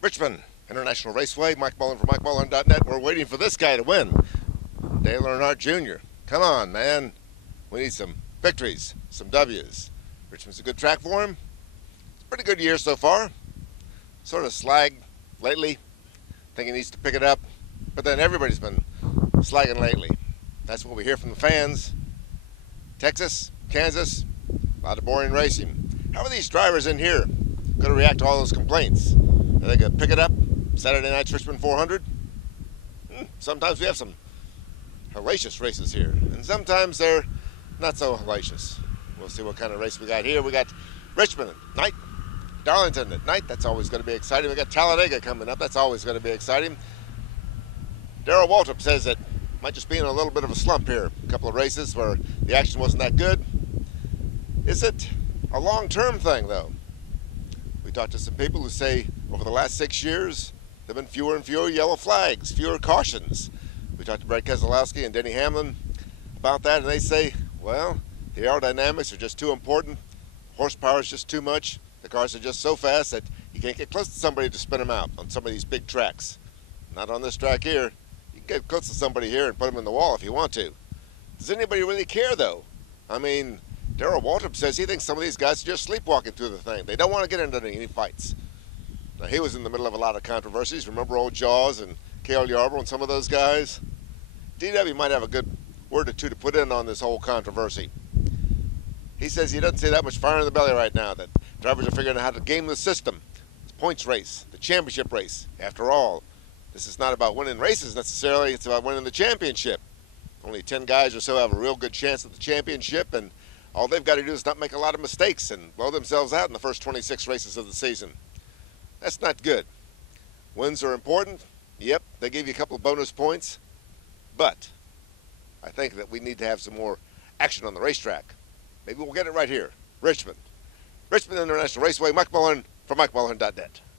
Richmond International Raceway, Mike Mullen from MikeMullen.net. We're waiting for this guy to win, Dale Earnhardt Jr. Come on, man. We need some victories, some W's. Richmond's a good track for him. It's a pretty good year so far. Sort of slag lately. Think he needs to pick it up. But then everybody's been slagging lately. That's what we hear from the fans. Texas, Kansas, a lot of boring racing. How are these drivers in here going to react to all those complaints? Are they going to pick it up? Saturday night's Richmond 400? Sometimes we have some hellacious races here, and sometimes they're not so hellacious. We'll see what kind of race we got here. We got Richmond at night, Darlington at night. That's always going to be exciting. We got Talladega coming up. That's always going to be exciting. Darrell Waltrip says that might just be in a little bit of a slump here. A couple of races where the action wasn't that good. Is it a long-term thing, though? We talked to some people who say over the last 6 years, there have been fewer and fewer yellow flags, fewer cautions. We talked to Brad Keselowski and Denny Hamlin about that, and they say, well, the aerodynamics are just too important. Horsepower is just too much. The cars are just so fast that you can't get close to somebody to spin them out on some of these big tracks. Not on this track here. You can get close to somebody here and put them in the wall if you want to. Does anybody really care, though? I mean, Darrell Waltrip says he thinks some of these guys are just sleepwalking through the thing. They don't want to get into any fights. Now, he was in the middle of a lot of controversies. Remember old Jaws and Cale Yarborough and some of those guys? DW might have a good word or two to put in on this whole controversy. He says he doesn't see that much fire in the belly right now, that drivers are figuring out how to game the system. It's a points race, the championship race. After all, this is not about winning races necessarily, it's about winning the championship. Only 10 guys or so have a real good chance at the championship, and all they've got to do is not make a lot of mistakes and blow themselves out in the first 26 races of the season. That's not good. Wins are important. Yep, they give you a couple of bonus points. But I think that we need to have some more action on the racetrack. Maybe we'll get it right here. Richmond International Raceway, Mike Mullen from MikeMullen.net.